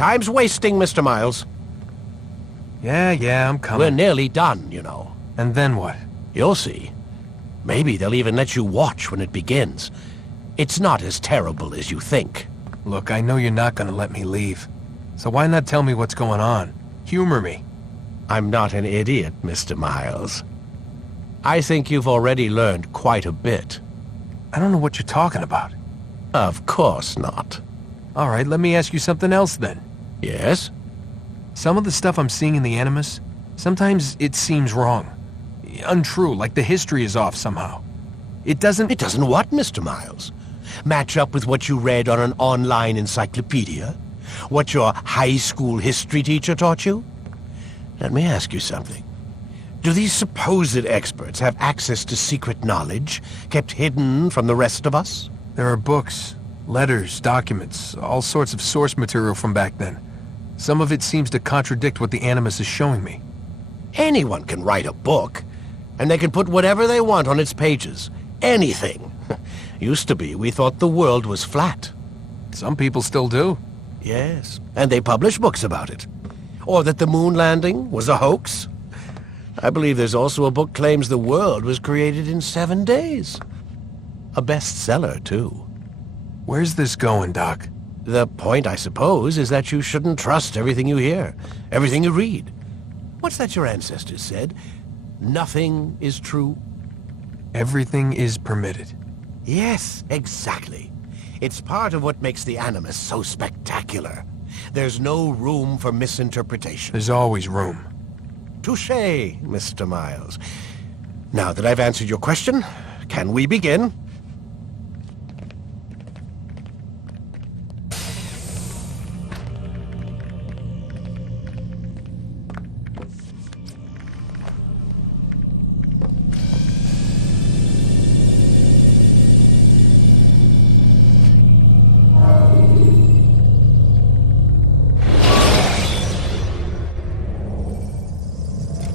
Time's wasting, Mr. Miles. Yeah, I'm coming. We're nearly done, you know. And then what? You'll see. Maybe they'll even let you watch when it begins. It's not as terrible as you think. Look, I know you're not gonna let me leave. So why not tell me what's going on? Humor me. I'm not an idiot, Mr. Miles. I think you've already learned quite a bit. I don't know what you're talking about. Of course not. All right, let me ask you something else then. Yes? Some of the stuff I'm seeing in the Animus, sometimes it seems wrong. Untrue, like the history is off somehow. It doesn't... It doesn't what, Mr. Miles? Match up with what you read on an online encyclopedia? What your high school history teacher taught you? Let me ask you something. Do these supposed experts have access to secret knowledge kept hidden from the rest of us? There are books, letters, documents, all sorts of source material from back then. Some of it seems to contradict what the Animus is showing me. Anyone can write a book, and they can put whatever they want on its pages. Anything. Used to be, we thought the world was flat. Some people still do. Yes, and they publish books about it. Or that the moon landing was a hoax. I believe there's also a book claims the world was created in 7 days. A bestseller, too. Where's this going, Doc? The point, I suppose, is that you shouldn't trust everything you hear, everything you read. What's that your ancestors said? Nothing is true? Everything is permitted. Yes, exactly. It's part of what makes the Animus so spectacular. There's no room for misinterpretation. There's always room. Touché, Mr. Miles. Now that I've answered your question, can we begin?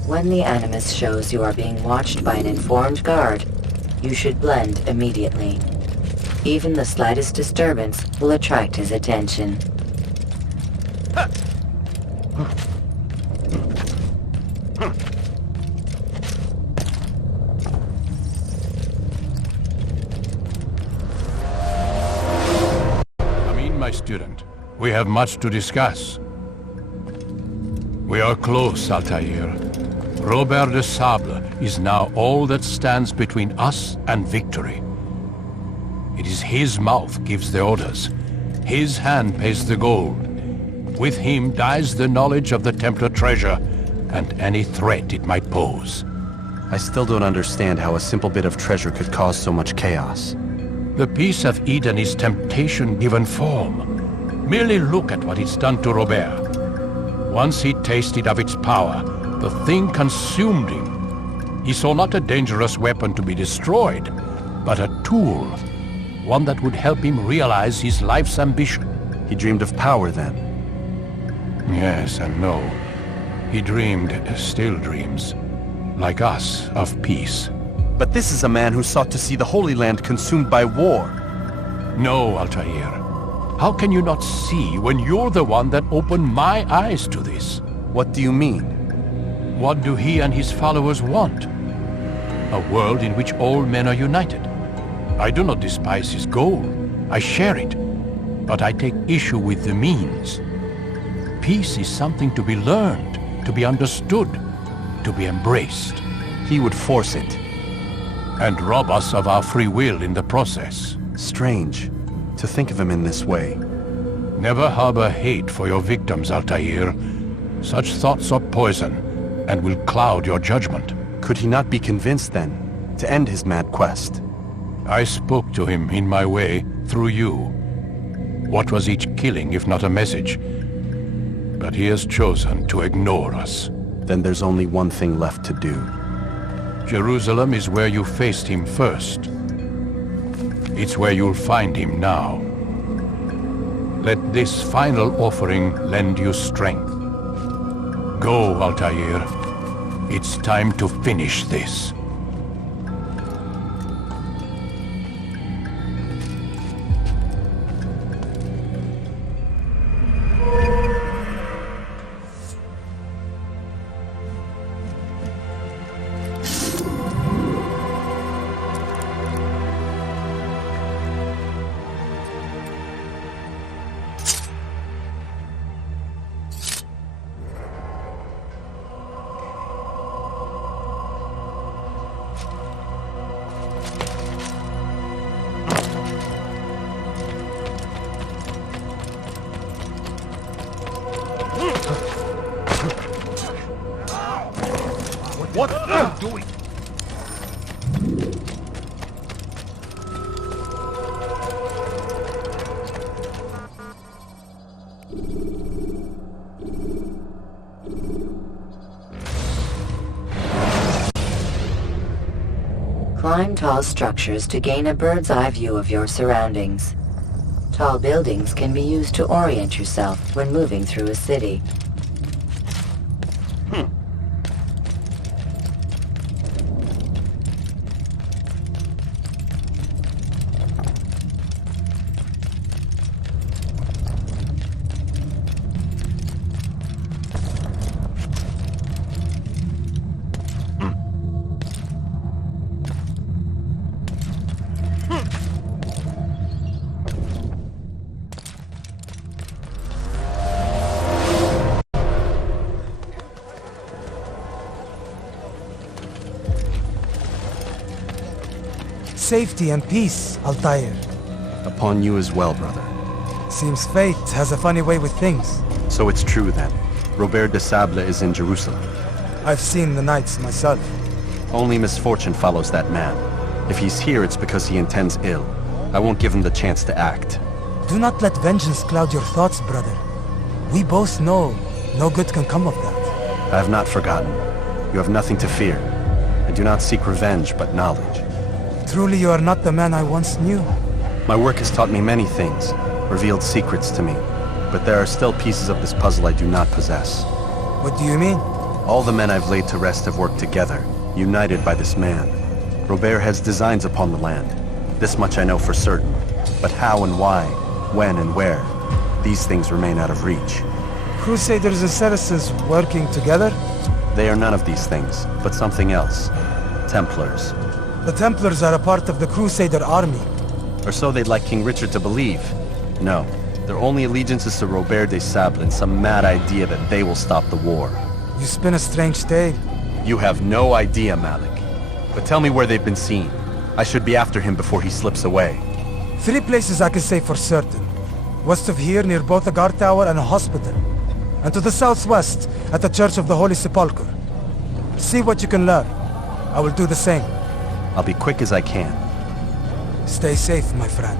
When the Animus shows you are being watched by an informed guard, you should blend immediately. Even the slightest disturbance will attract his attention. Come in, my student. We have much to discuss. We are close, Altair. Robert de Sable is now all that stands between us and victory. It is his mouth gives the orders. His hand pays the gold. With him dies the knowledge of the Templar treasure and any threat it might pose. I still don't understand how a simple bit of treasure could cause so much chaos. The Peace of Eden is temptation given form. Merely look at what it's done to Robert. Once he tasted of its power, the thing consumed him. He saw not a dangerous weapon to be destroyed, but a tool. One that would help him realize his life's ambition. He dreamed of power then? Yes and no. He dreamed, still dreams, like us, of peace. But this is a man who sought to see the Holy Land consumed by war. No, Altair. How can you not see when you're the one that opened my eyes to this? What do you mean? What do he and his followers want? A world in which all men are united. I do not despise his goal. I share it. But I take issue with the means. Peace is something to be learned, to be understood, to be embraced. He would force it. And rob us of our free will in the process. Strange, to think of him in this way. Never harbor hate for your victims, Altair. Such thoughts are poison, and will cloud your judgment. Could he not be convinced, then, to end his mad quest? I spoke to him in my way, through you. What was each killing if not a message? But he has chosen to ignore us. Then there's only one thing left to do. Jerusalem is where you faced him first. It's where you'll find him now. Let this final offering lend you strength. Go, Altair. It's time to finish this. What are you doing? Climb tall structures to gain a bird's eye view of your surroundings. Tall buildings can be used to orient yourself when moving through a city. Safety and peace, Altair. Upon you as well, brother. Seems fate has a funny way with things. So it's true then. Robert de Sable is in Jerusalem. I've seen the Knights myself. Only misfortune follows that man. If he's here, it's because he intends ill. I won't give him the chance to act. Do not let vengeance cloud your thoughts, brother. We both know no good can come of that. I have not forgotten. You have nothing to fear. I do not seek revenge, but knowledge. Truly you are not the man I once knew. My work has taught me many things, revealed secrets to me. But there are still pieces of this puzzle I do not possess. What do you mean? All the men I've laid to rest have worked together, united by this man. Robert has designs upon the land. This much I know for certain. But how and why, when and where, these things remain out of reach. Crusaders and Saracens working together? They are none of these things, but something else. Templars. The Templars are a part of the Crusader army. Or so they'd like King Richard to believe. No, their only allegiance is to Robert de Sable and some mad idea that they will stop the war. You spin a strange tale. You have no idea, Malik. But tell me where they've been seen. I should be after him before he slips away. 3 places I can say for certain. West of here, near both a guard tower and a hospital. And to the southwest, at the Church of the Holy Sepulchre. See what you can learn. I will do the same. I'll be quick as I can. Stay safe, my friend.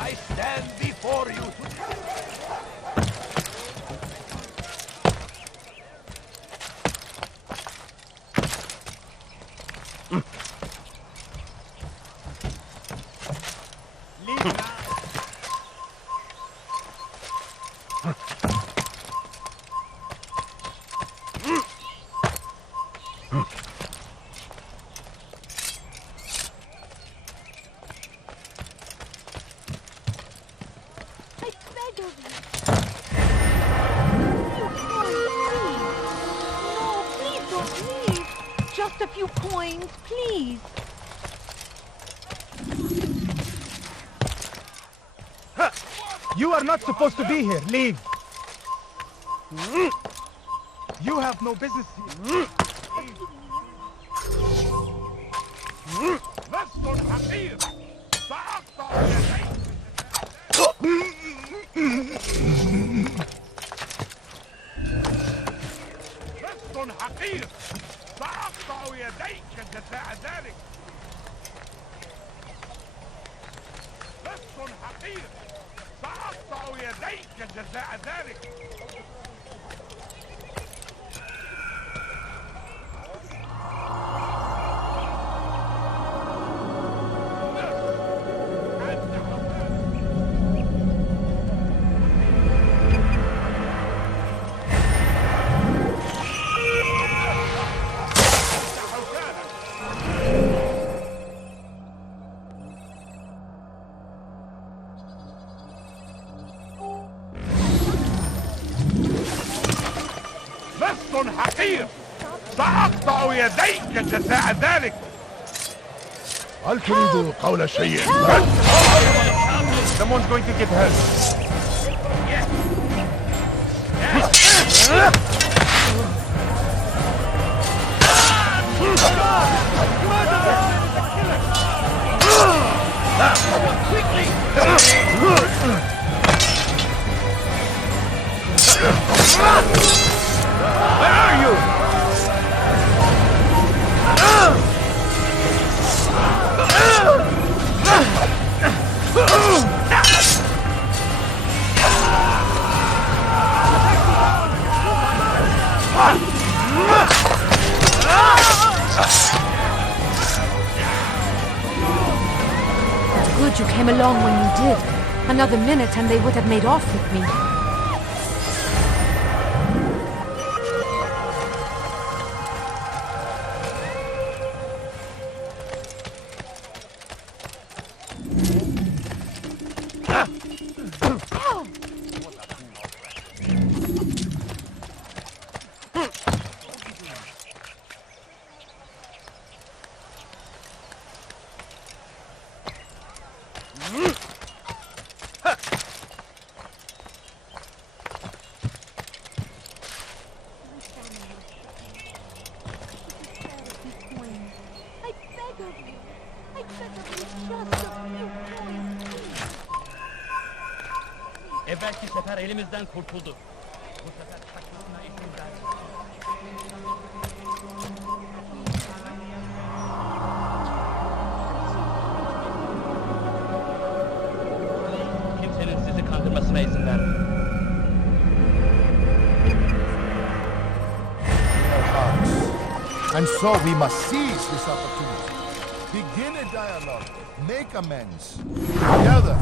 I stand before you. Just a few coins, please. You are not supposed to be here. Leave. You have no business here. حقير سأقطع يديك جزاء ذلك. لص حقير سأقطع يديك جزاء ذلك. يديك جزاء ذلك. هل تريد قول شيء؟ Someone's going to get hurt. Where are you? Good you came along when you did. Another minute and they would have made off with me. Evvelki sefer elimizden kurtuldu. Bu sefer kaçmasına izin vermeyin. Kimsenin sizi kandırmasına izin vermeyin. And so we must seize this opportunity. Begin a dialogue. Make amends. Together,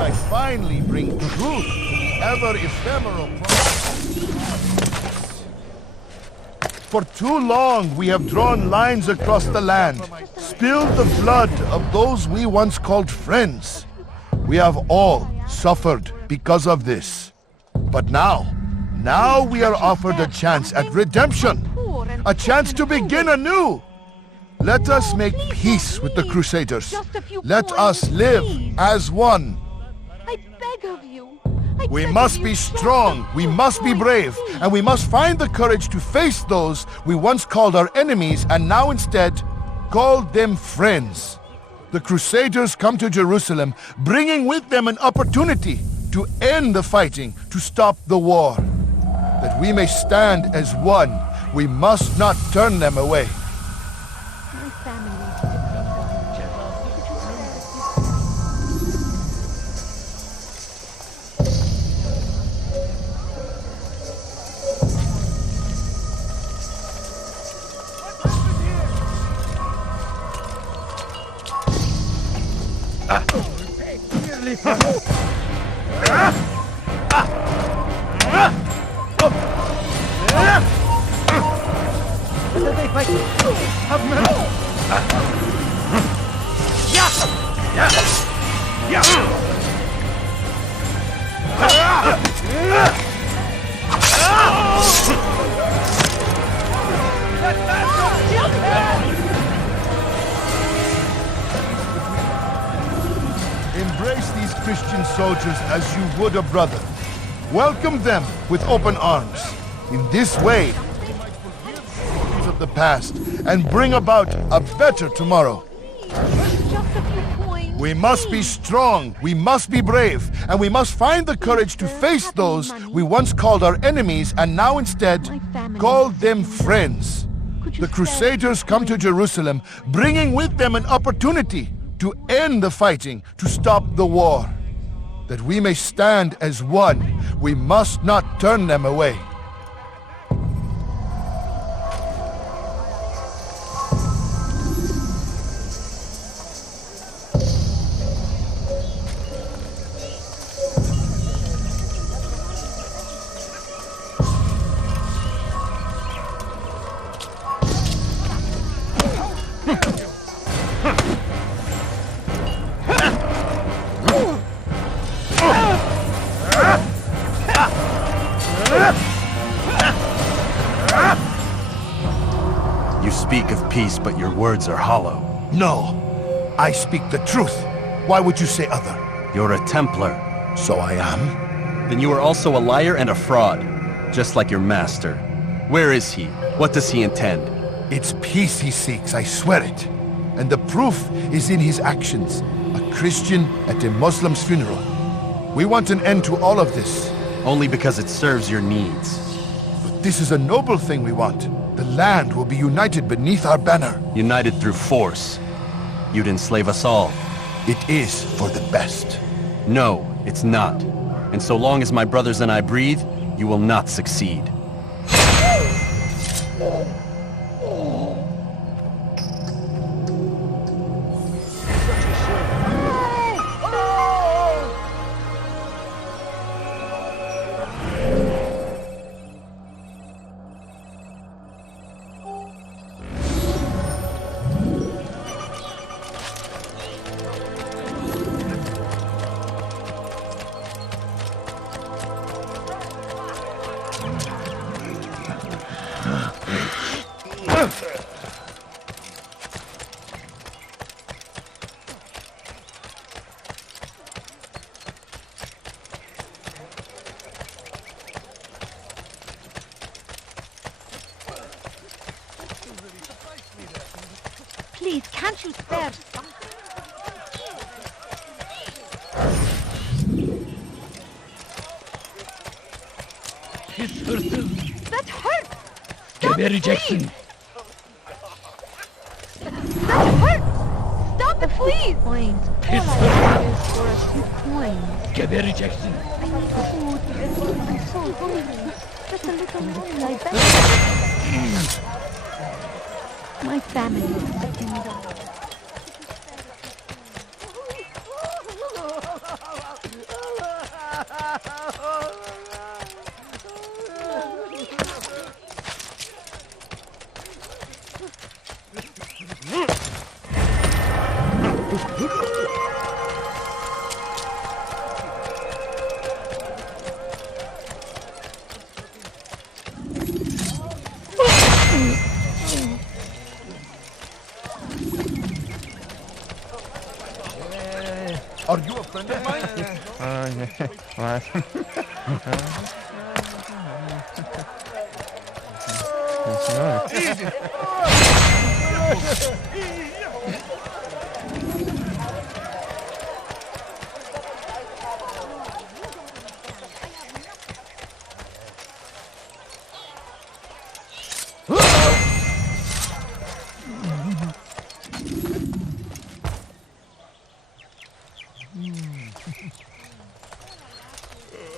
I finally bring truth to the ever-ephemeral promise. For too long, we have drawn lines across the land, spilled the blood of those we once called friends. We have all suffered because of this. But now we are offered a chance at redemption, a chance to begin anew. Let us make peace with the Crusaders. Let us live as one. I beg of you. We must be strong, we must be brave, and we must find the courage to face those we once called our enemies and now instead call them friends. The Crusaders come to Jerusalem, bringing with them an opportunity to end the fighting, to stop the war. That we may stand as one, we must not turn them away. My family. Embrace these Christian soldiers as you would a brother. Welcome them with open arms. In this way, we might forgive the sins of the past and bring about a better tomorrow. Just a few coins. We must be strong, we must be brave, and we must find the courage to face those we once called our enemies and now instead call them friends. The Crusaders come to Jerusalem, bringing with them an opportunity to end the fighting, to stop the war. That we may stand as one, we must not turn them away. You speak but your words are hollow. No. I speak the truth. Why would you say other? You're a Templar. So I am. Then you are also a liar and a fraud, just like your master. Where is he? What does he intend? It's peace he seeks, I swear it. And the proof is in his actions. A Christian at a Muslim's funeral. We want an end to all of this. Only because it serves your needs. But this is a noble thing we want. The land will be united beneath our banner. United through force. You'd enslave us all. It is for the best. No, it's not. And so long as my brothers and I breathe, you will not succeed. Please, can't you spare something? Pis hırsız. That hurts! Stop, Gebereceksin. please! That hurts! Stop it, please! Coins. Pis All I hırsız. want is for a few coins. Gebereceksin. I need food. I'm so hungry. Just a little money, I beg. My family is expecting me to... Are you a friend of mine?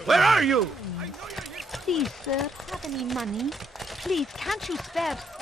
Where are you? Please, sir, have any money? Please, can't you spare something?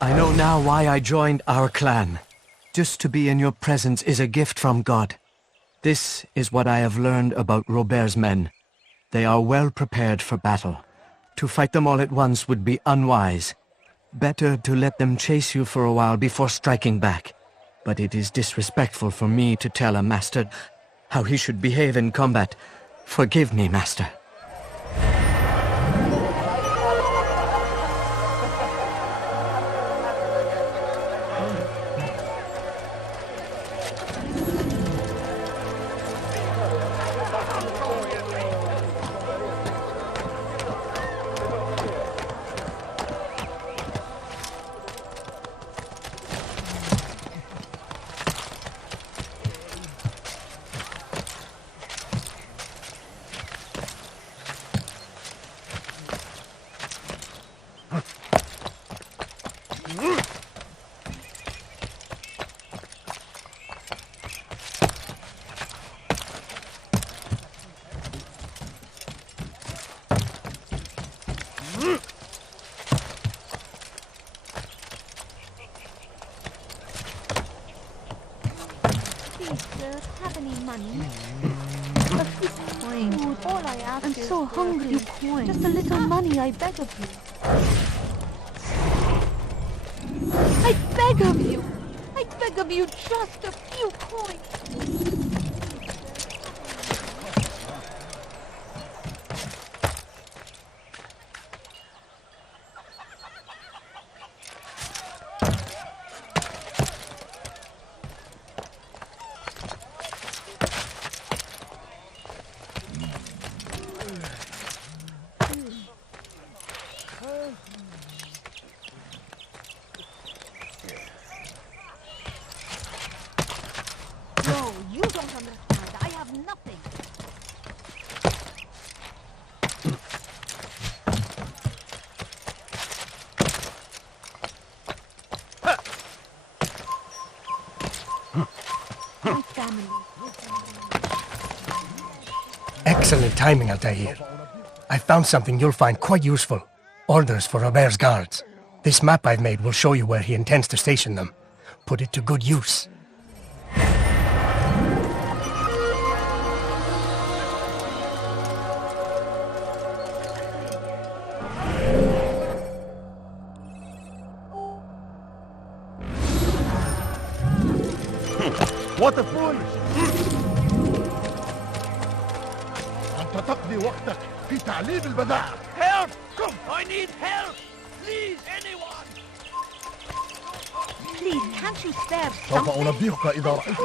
I know now why I joined our clan. Just to be in your presence is a gift from God. This is what I have learned about Robert's men. They are well prepared for battle. To fight them all at once would be unwise. Better to let them chase you for a while before striking back. But it is disrespectful for me to tell a master how he should behave in combat. Forgive me, master. money. A few coins. All I ask I'm so hungry. A few coins. Just a little money, I beg of you. I beg of you. I beg of you, just a few coins. No, you don't understand. I have nothing. My family. Excellent timing, Altair. I found something you'll find quite useful. Orders for Robert's guards. This map I've made will show you where he intends to station them. Put it to good use. What a fool! أنت تقضي وقتك في تعليم البذاء. Help! Come! I need help! Please, anyone! Please, can't you spare سوف something? أنبهك إذا رأيت.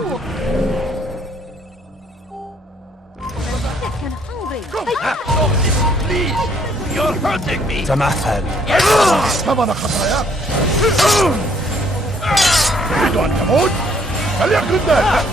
I'm sick and hungry. Stop this, please! You're hurting me! تمهل. ثمن خطاياك. تريد أن تموت؟ فليكن ذلك.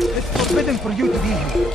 It's forbidden for you to be here.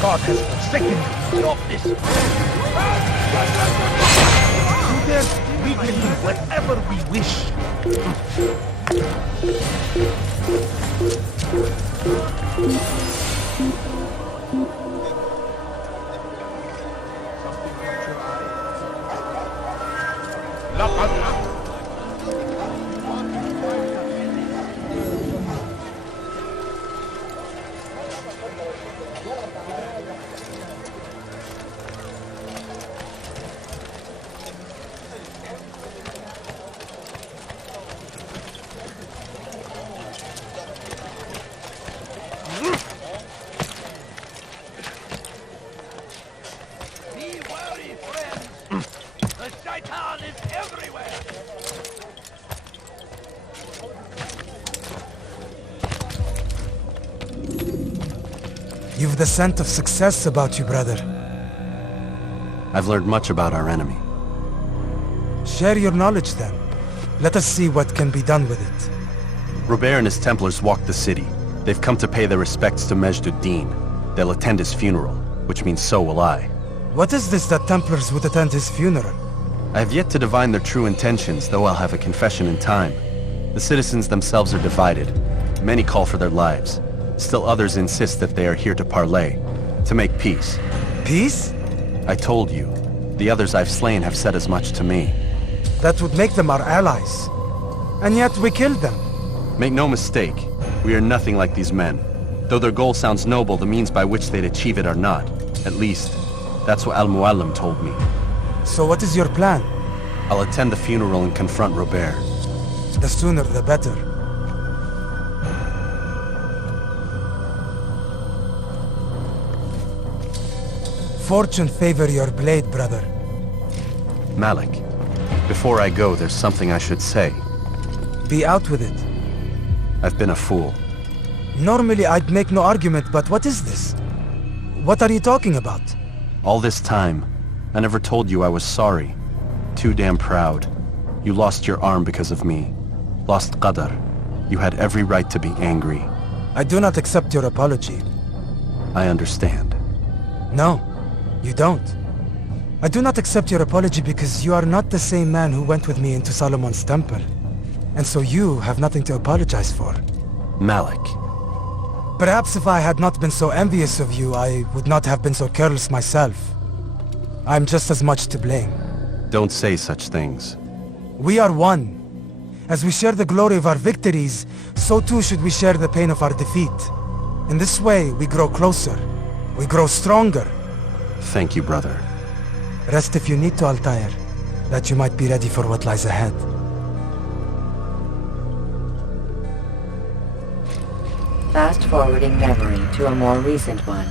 God has forsaken you. Stop this! We can do whatever we wish. Be wary, friends! The Shaitan is everywhere! You've the scent of success about you, brother. I've learned much about our enemy. Share your knowledge then. Let us see what can be done with it. Robert and his Templars walked the city. They've come to pay their respects to Majd-ud-Din. They'll attend his funeral, which means so will I. What is this that Templars would attend his funeral? I have yet to divine their true intentions, though I'll have a confession in time. The citizens themselves are divided. Many call for their lives. Still others insist that they are here to parley, to make peace. Peace? I told you, The others I've slain have said as much to me. That would make them our allies. And yet we killed them. Make no mistake, we are nothing like these men. Though their goal sounds noble, the means by which they'd achieve it are not. At least, that's what Al-Mualim told me. So what is your plan? I'll attend the funeral and confront Robert. The sooner the better. Fortune favor your blade, brother. Malik, before I go, there's something I should say. Be out with it. I've been a fool. Normally I'd make no argument, but what is this? What are you talking about? All this time, I never told you I was sorry. Too damn proud. You lost your arm because of me. Lost Qadar. You had every right to be angry. I do not accept your apology. I understand. No, you don't. I do not accept your apology because you are not the same man who went with me into Solomon's temple. And so you have nothing to apologize for. Malik. Perhaps if I had not been so envious of you, I would not have been so careless myself. I'm just as much to blame. Don't say such things. We are one. As we share the glory of our victories, so too should we share the pain of our defeat. In this way, we grow closer. We grow stronger. Thank you, brother. Rest if you need to, Altair, that you might be ready for what lies ahead. Fast-forwarding memory to a more recent one.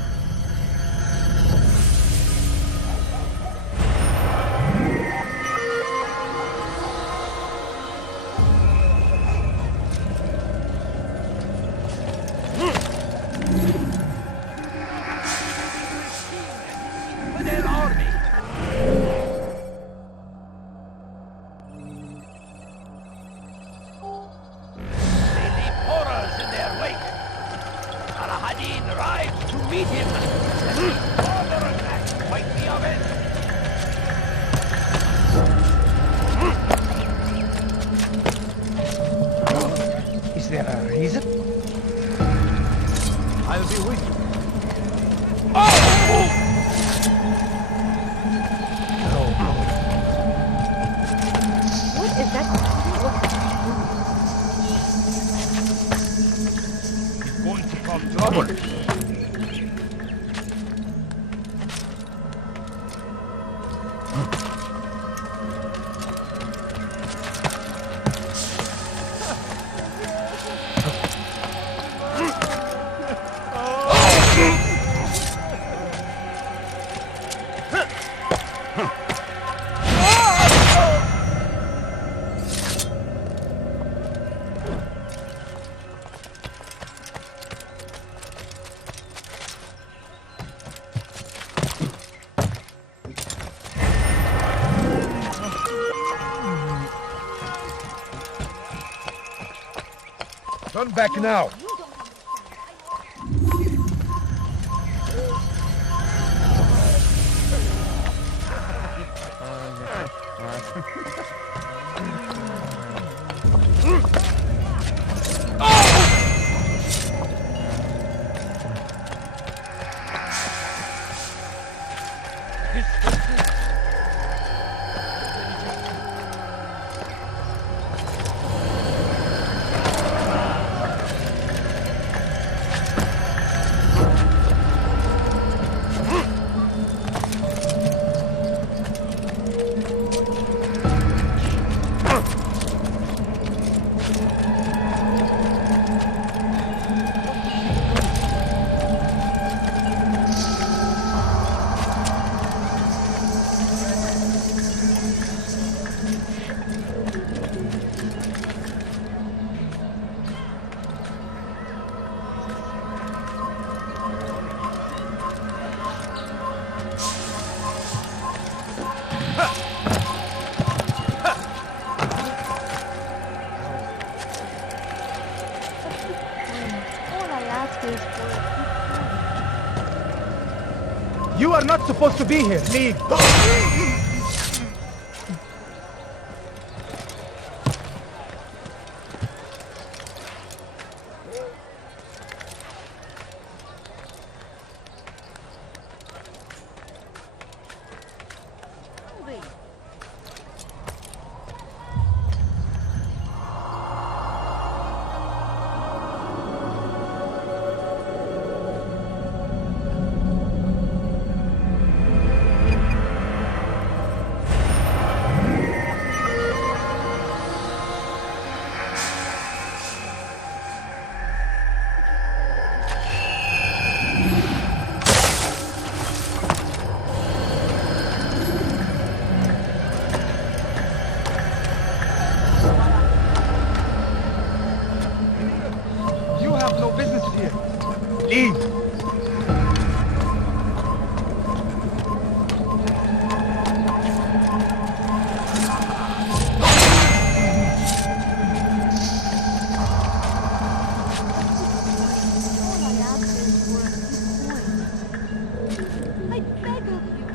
Is there a reason? I'll be with you. What is that? It's going to cause trouble. Turn back now. You are not supposed to be here. Leave. Lead! I beg of you.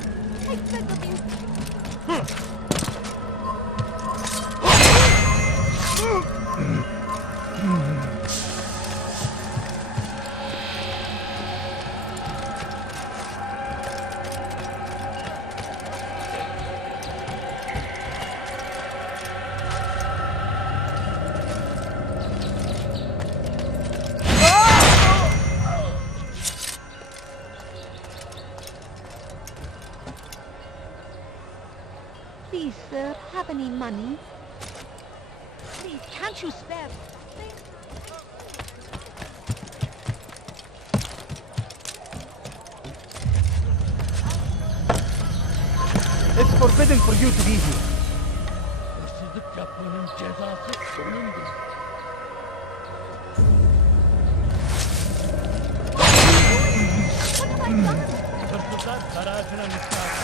I beg of you. Please, sir, have any money? Please, can't you spare? It's forbidden for you to be here. Hırsızlık yapmanın cezası ölümdür. Hırsızlar garajına müstahak.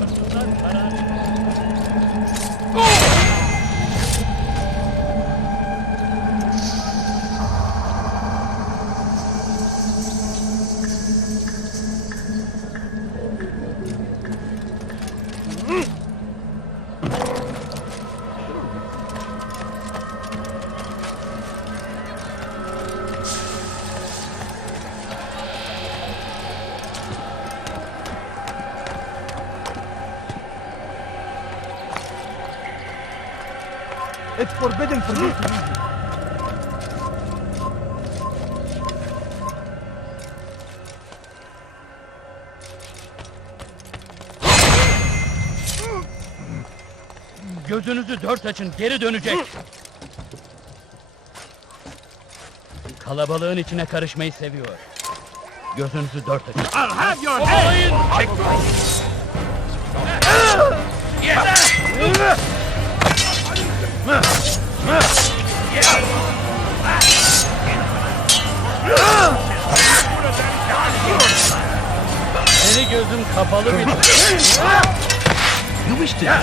Hırsızlar garajına. It's forbidden for you to be here. Gözünüzü dört açın, geri dönecek. Kalabalığın içine karışmayı seviyor. Gözünüzü dört açın. I'll have your head! Seni gözüm kapalı bir... You wish to... Gel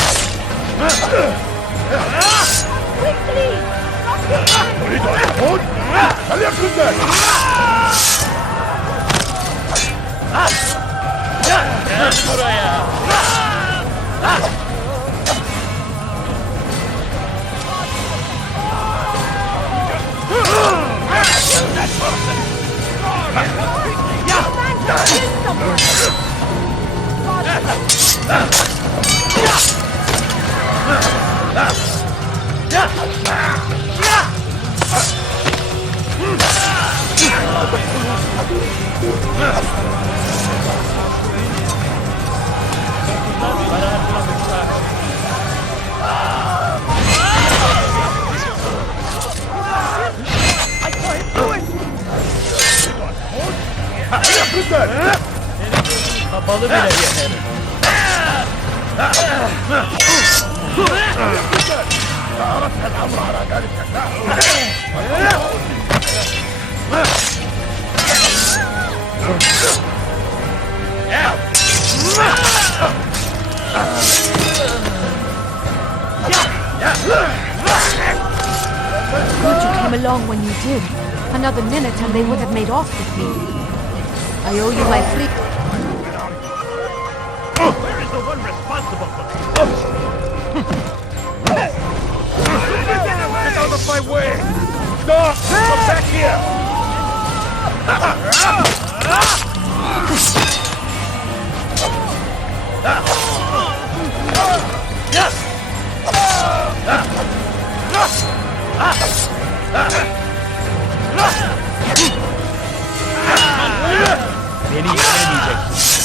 buraya! Kapalı bile yeter. Good you came along when you did. Another minute and they would have made off with me. I owe you my free... Where is the one responsible for this? Get out of my way! Stop! Come back here! Beni yenemeyeceksin.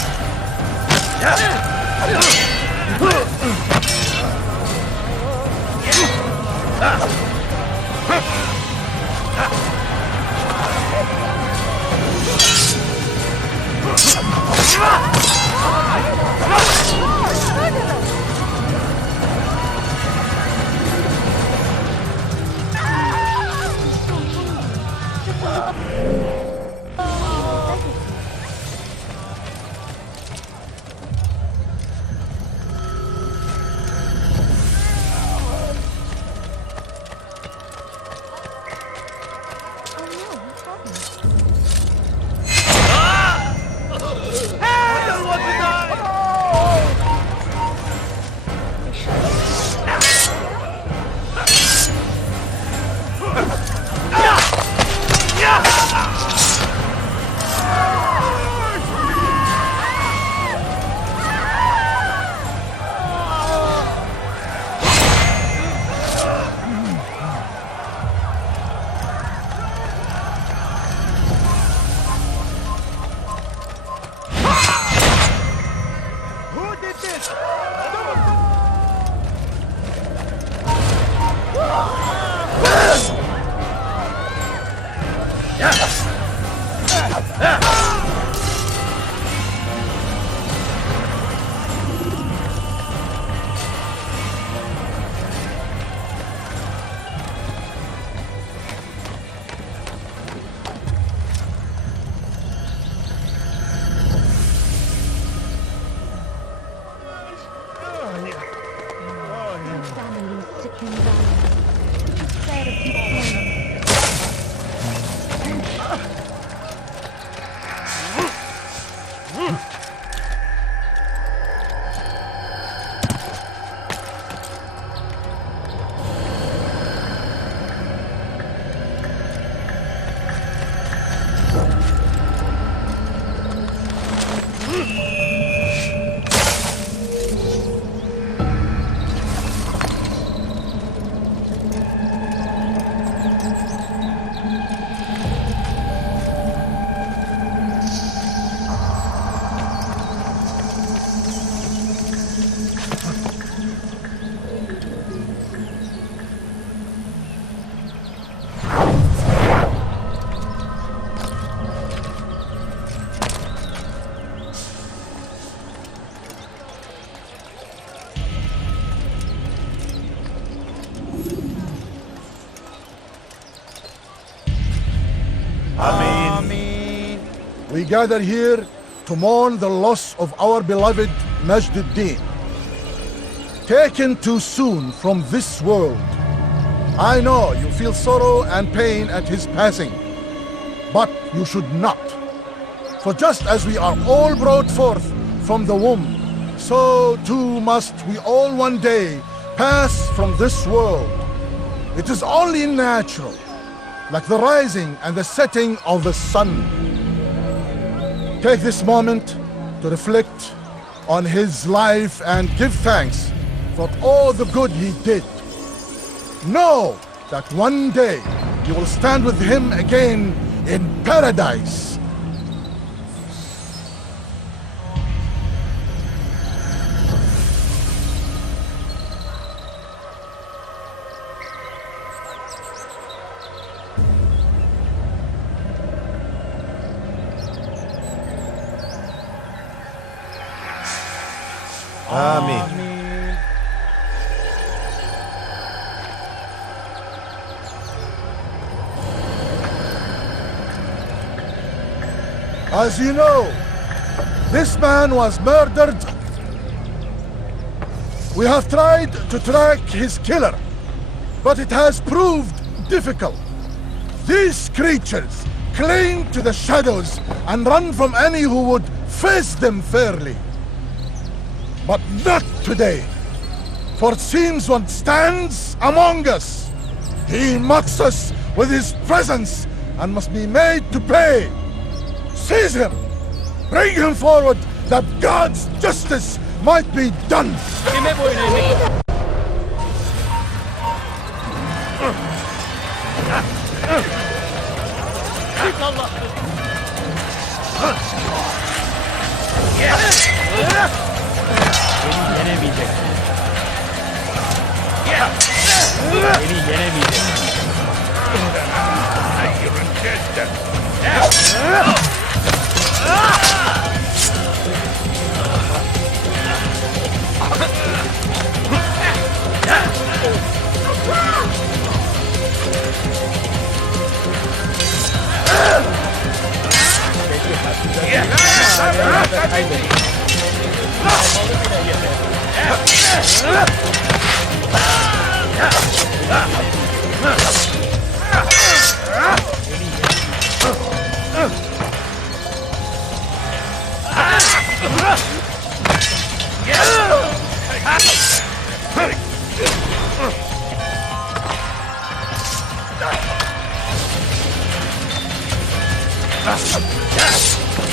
Family's sick and dying. It's fair to keep going. We gather here to mourn the loss of our beloved Majd-ud-Din. Taken too soon from this world. I know you feel sorrow and pain at his passing, but you should not. For just as we are all brought forth from the womb, so too must we all one day pass from this world. It is only natural, like the rising and the setting of the sun. Take this moment to reflect on his life and give thanks for all the good he did. Know that one day you will stand with him again in paradise. Amen. As you know, this man was murdered. We have tried to track his killer, but it has proved difficult. These creatures cling to the shadows and run from any who would face them fairly. But not today, for it seems one stands among us. He mocks us with his presence and must be made to pay. Seize him! Bring him forward that God's justice might be done!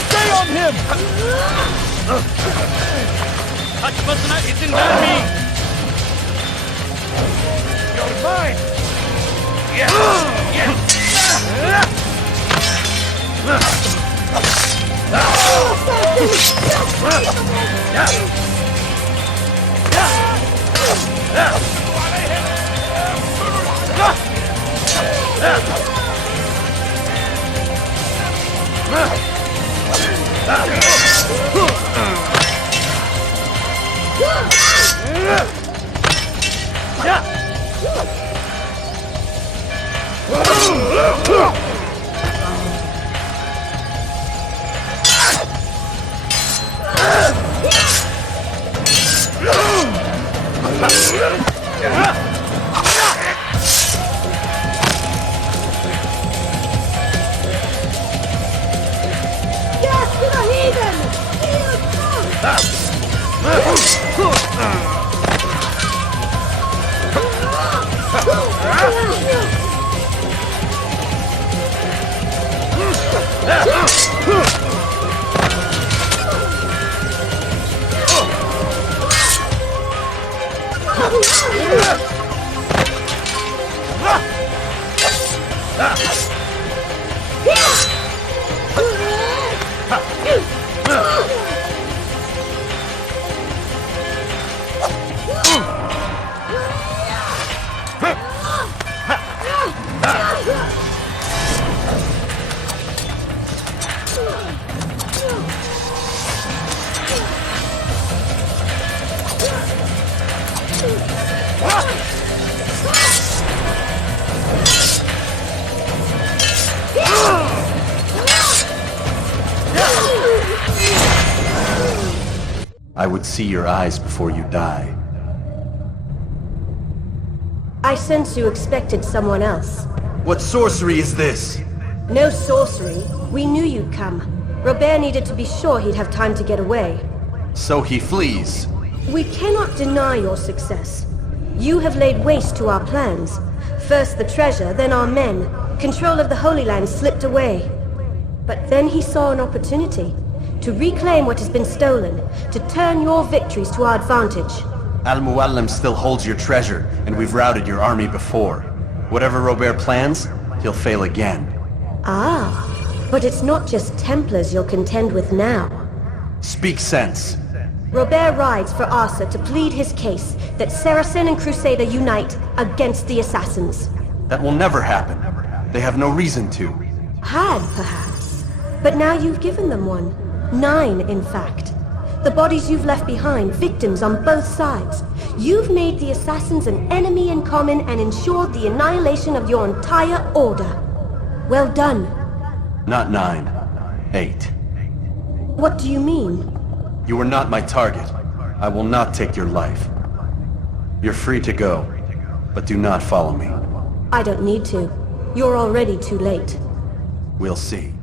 Stay on him! Kaçmasına izin vermeyin! You're mine! I would see your eyes before you die. I sense you expected someone else. What sorcery is this? No sorcery. We knew you'd come. Robert needed to be sure he'd have time to get away. So he flees. We cannot deny your success. You have laid waste to our plans. First the treasure, then our men. Control of the Holy Land slipped away. But then he saw an opportunity to reclaim what has been stolen, to turn your victories to our advantage. Al-Mualim still holds your treasure, and we've routed your army before. Whatever Robert plans, he'll fail again. Ah, but it's not just Templars you'll contend with now. Speak sense. Robert rides for Arsa to plead his case that Saracen and Crusader unite against the Assassins. That will never happen. They have no reason to. Had, perhaps. But now you've given them one. 9, in fact. The bodies you've left behind, victims on both sides. You've made the Assassins an enemy in common and ensured the annihilation of your entire order. Well done. Not 9. 8. What do you mean? You are not my target. I will not take your life. You're free to go, but do not follow me. I don't need to. You're already too late. We'll see.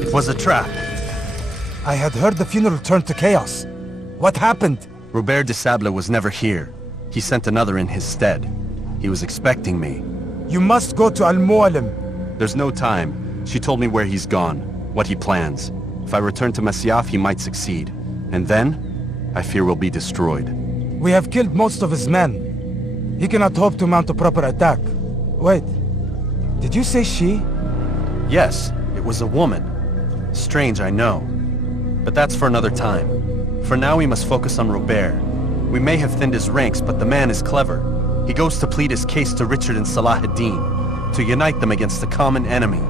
It was a trap. I had heard the funeral turned to chaos. What happened? Robert de Sable was never here. He sent another in his stead. He was expecting me. You must go to Al-Mualim. There's no time. She told me where he's gone, what he plans. If I return to Masyaf, he might succeed. And then, I fear we'll be destroyed. We have killed most of his men. He cannot hope to mount a proper attack. Wait, did you say she? Yes, it was a woman. Strange, I know. But that's for another time. For now, we must focus on Robert. We may have thinned his ranks, but the man is clever. He goes to plead his case to Richard and Salah ad-Din, to unite them against the common enemy.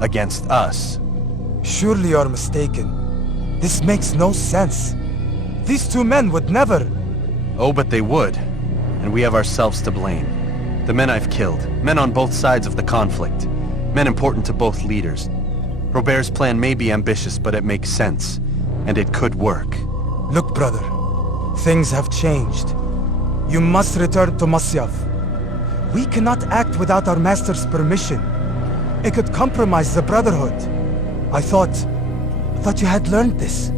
Against us. Surely you're mistaken. This makes no sense. These two men would never... Oh, but they would. And we have ourselves to blame. The men I've killed, men on both sides of the conflict, men important to both leaders. Robert's plan may be ambitious, but it makes sense. And it could work. Look, brother. Things have changed. You must return to Masyaf. We cannot act without our master's permission. It could compromise the Brotherhood. I thought you had learned this.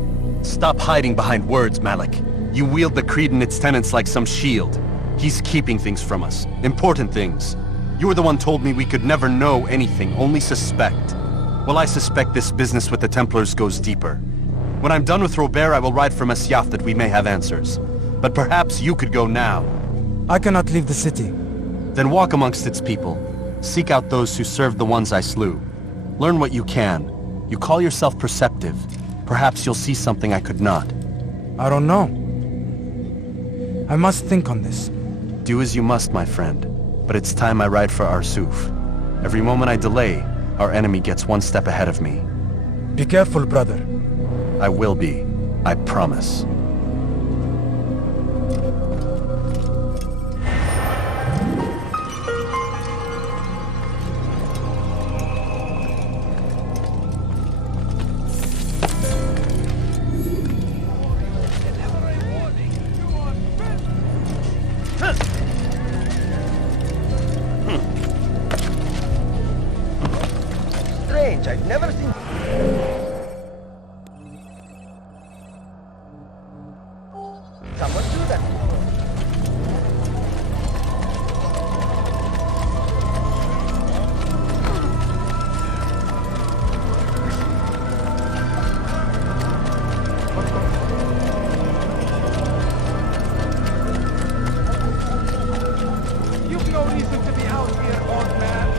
Stop hiding behind words, Malik. You wield the creed and its tenets like some shield. He's keeping things from us. Important things. You were the one told me we could never know anything, only suspect. Well, I suspect this business with the Templars goes deeper. When I'm done with Robert, I will ride for Masyaf that we may have answers. But perhaps you could go now. I cannot leave the city. Then walk amongst its people. Seek out those who served the ones I slew. Learn what you can. You call yourself perceptive. Perhaps you'll see something I could not. I don't know. I must think on this. Do as you must, my friend. But it's time I ride for Arsuf. Every moment I delay, our enemy gets one step ahead of me. Be careful, brother. I will be. I promise. Strange, I've never seen... Someone do that. You've no reason to be out here, old man.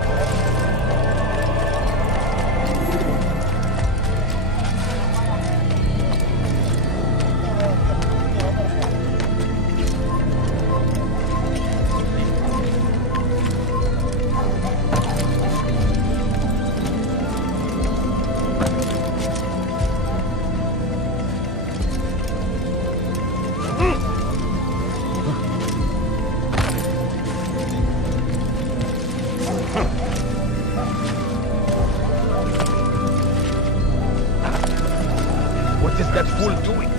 What is that fool doing?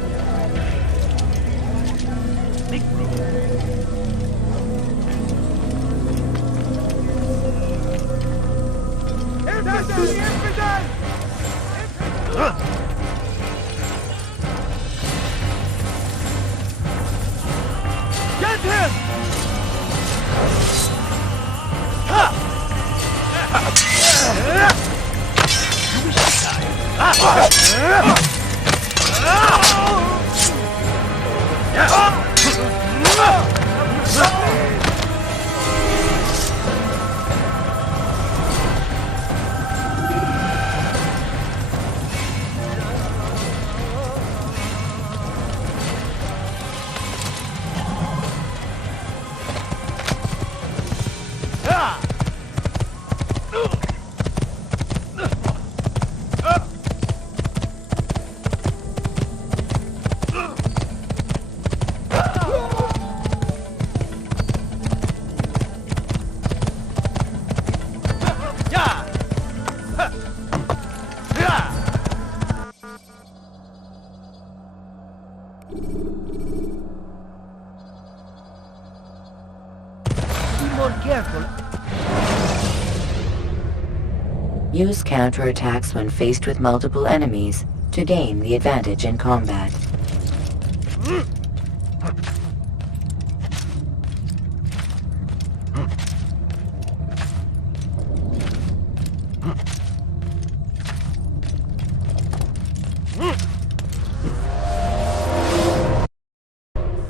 Big bro. Get him! Be more careful. Use counterattacks when faced with multiple enemies to gain the advantage in combat.